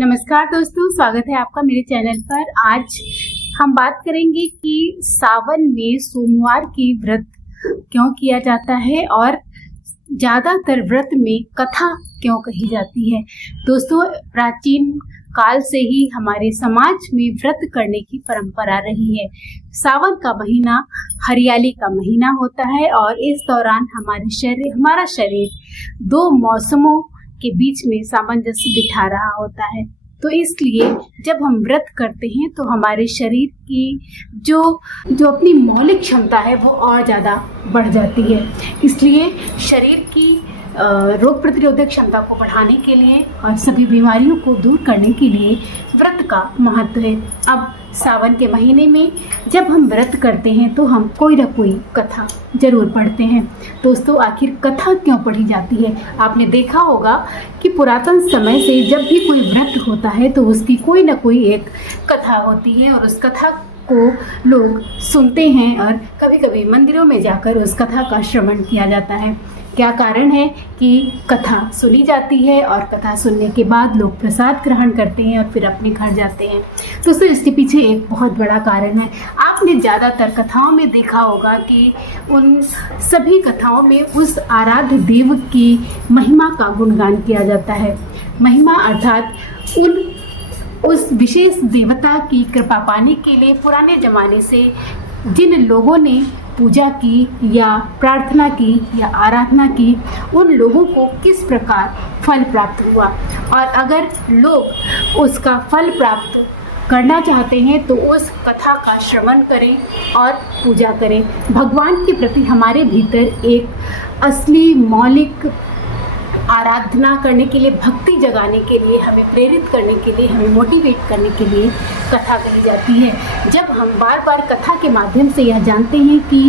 नमस्कार दोस्तों, स्वागत है आपका मेरे चैनल पर। आज हम बात करेंगे कि सावन में सोमवार की व्रत क्यों किया जाता है और ज़्यादातर व्रत में कथा क्यों कही जाती है। दोस्तों, प्राचीन काल से ही हमारे समाज में व्रत करने की परंपरा रही है। सावन का महीना हरियाली का महीना होता है और इस दौरान हमारा शरीर दो मौसमों के बीच में सामंजस्य बिठा रहा होता है। तो इसलिए जब हम व्रत करते हैं तो हमारे शरीर की जो अपनी मौलिक क्षमता है वो और ज़्यादा बढ़ जाती है। इसलिए शरीर की रोग प्रतिरोधक क्षमता को बढ़ाने के लिए और सभी बीमारियों को दूर करने के लिए व्रत का महत्व है। अब सावन के महीने में जब हम व्रत करते हैं तो हम कोई न कोई कथा जरूर पढ़ते हैं। दोस्तों, आखिर कथा क्यों पढ़ी जाती है? आपने देखा होगा कि पुरातन समय से जब भी कोई व्रत होता है तो उसकी कोई न कोई एक कथा होती है और उस कथा को लोग सुनते हैं और कभी कभी मंदिरों में जाकर उस कथा का श्रवण किया जाता है। क्या कारण है कि कथा सुनी जाती है और कथा सुनने के बाद लोग प्रसाद ग्रहण करते हैं और फिर अपने घर जाते हैं? दोस्तों, इसके पीछे एक बहुत बड़ा कारण है। आपने ज़्यादातर कथाओं में देखा होगा कि उन सभी कथाओं में उस आराध्य देव की महिमा का गुणगान किया जाता है। महिमा अर्थात उस विशेष देवता की कृपा पाने के लिए पुराने ज़माने से जिन लोगों ने पूजा की या प्रार्थना की या आराधना की, उन लोगों को किस प्रकार फल प्राप्त हुआ, और अगर लोग उसका फल प्राप्त करना चाहते हैं तो उस कथा का श्रवण करें और पूजा करें। भगवान के प्रति हमारे भीतर एक असली मौलिक आराधना करने के लिए, भक्ति जगाने के लिए, हमें प्रेरित करने के लिए, हमें मोटिवेट करने के लिए कथा कही जाती है। जब हम बार बार कथा के माध्यम से यह जानते हैं कि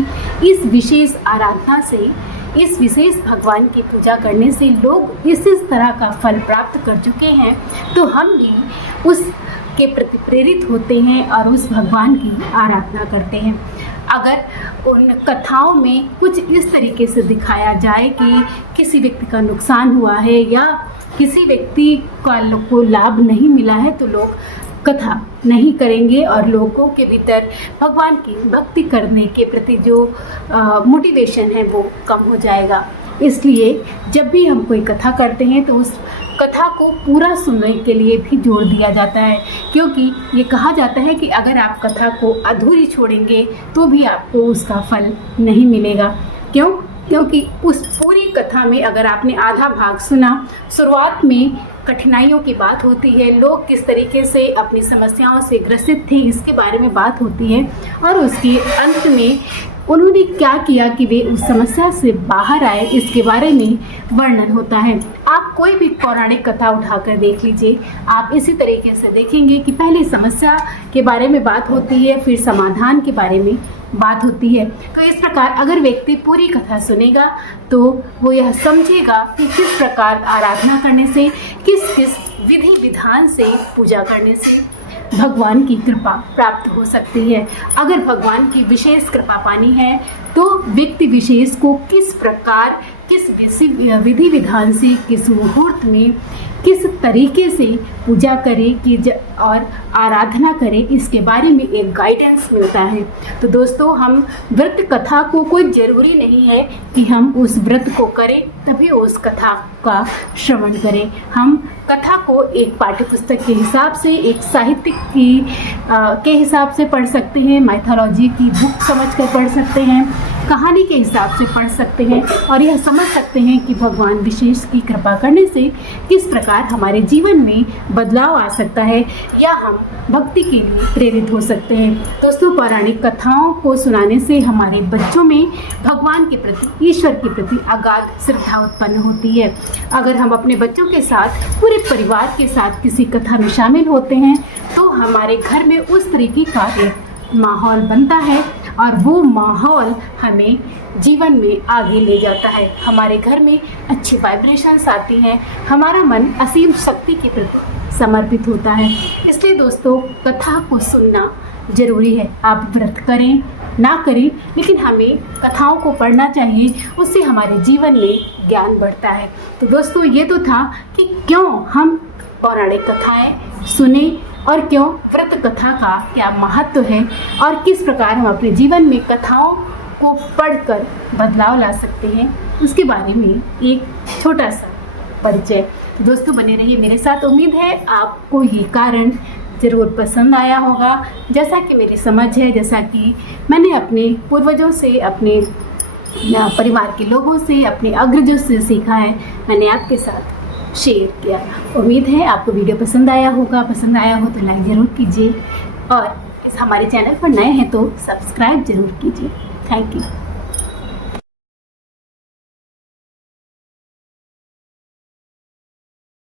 इस विशेष आराधना से, इस विशेष भगवान की पूजा करने से लोग इस तरह का फल प्राप्त कर चुके हैं, तो हम भी उसके प्रति प्रेरित होते हैं और उस भगवान की आराधना करते हैं। अगर उन कथाओं में कुछ इस तरीके से दिखाया जाए कि किसी व्यक्ति का नुकसान हुआ है या किसी व्यक्ति को लाभ नहीं मिला है तो लोग कथा नहीं करेंगे और लोगों के भीतर भगवान की भक्ति करने के प्रति जो मोटिवेशन है वो कम हो जाएगा। इसलिए जब भी हम कोई कथा करते हैं तो उस कथा को पूरा सुनने के लिए भी जोर दिया जाता है, क्योंकि ये कहा जाता है कि अगर आप कथा को अधूरी छोड़ेंगे तो भी आपको उसका फल नहीं मिलेगा। क्यों? क्योंकि उस पूरी कथा में अगर आपने आधा भाग सुना, शुरुआत में कठिनाइयों की बात होती है, लोग किस तरीके से अपनी समस्याओं से ग्रसित थे इसके बारे में बात होती है, और उसके अंत में उन्होंने क्या किया कि वे उस समस्या से बाहर आए इसके बारे में वर्णन होता है। आप कोई भी पौराणिक कथा उठाकर देख लीजिए, आप इसी तरीके से देखेंगे कि पहले समस्या के बारे में बात होती है, फिर समाधान के बारे में बात होती है। तो इस प्रकार अगर व्यक्ति पूरी कथा सुनेगा तो वो यह समझेगा कि किस प्रकार आराधना करने से, किस किस विधि विधान से पूजा करने से भगवान की कृपा प्राप्त हो सकती है। अगर भगवान की विशेष कृपा पानी है तो व्यक्ति विशेष को किस प्रकार, किस विधि विधान से, किस मुहूर्त में, किस तरीके से पूजा करे और आराधना करे, इसके बारे में एक गाइडेंस मिलता है। तो दोस्तों, हम व्रत कथा को कोई ज़रूरी नहीं है कि हम उस व्रत को करें तभी उस कथा का श्रवण करें। हम कथा को एक पाठ्यपुस्तक के हिसाब से, एक साहित्यिक के हिसाब से पढ़ सकते हैं, माइथोलॉजी की बुक समझकर पढ़ सकते हैं, कहानी के हिसाब से पढ़ सकते हैं और यह समझ सकते हैं कि भगवान विशेष की कृपा करने से किस प्रकार हमारे जीवन में बदलाव आ सकता है या हम भक्ति के लिए प्रेरित हो सकते हैं। दोस्तों, पौराणिक कथाओं को सुनाने से हमारे बच्चों में भगवान के प्रति, ईश्वर के प्रति अगाध श्रद्धा उत्पन्न होती है। अगर हम अपने बच्चों के साथ, पूरे परिवार के साथ किसी कथा में शामिल होते हैं तो हमारे घर में उस तरीके का एक माहौल बनता है और वो माहौल हमें जीवन में आगे ले जाता है। हमारे घर में अच्छी वाइब्रेशंस आती हैं, हमारा मन असीम शक्ति के प्रति समर्पित होता है। इसलिए दोस्तों, कथा को सुनना ज़रूरी है। आप व्रत करें ना करें, लेकिन हमें कथाओं को पढ़ना चाहिए, उससे हमारे जीवन में ज्ञान बढ़ता है। तो दोस्तों, ये तो था कि क्यों हम पौराणिक कथाएं सुने और क्यों व्रत कथा का क्या महत्व है और किस प्रकार हम अपने जीवन में कथाओं को पढ़कर बदलाव ला सकते हैं, उसके बारे में एक छोटा सा परिचय। दोस्तों बने रहिए मेरे साथ। उम्मीद है आपको ये कारण ज़रूर पसंद आया होगा। जैसा कि मेरी समझ है, जैसा कि मैंने अपने पूर्वजों से, अपने परिवार के लोगों से, अपने अग्रजों से सीखा है, मैंने आपके साथ शेयर किया। उम्मीद है आपको वीडियो पसंद आया होगा। पसंद आया हो तो लाइक ज़रूर कीजिए और इस हमारे चैनल पर नए हैं तो सब्सक्राइब ज़रूर कीजिए। Thank you.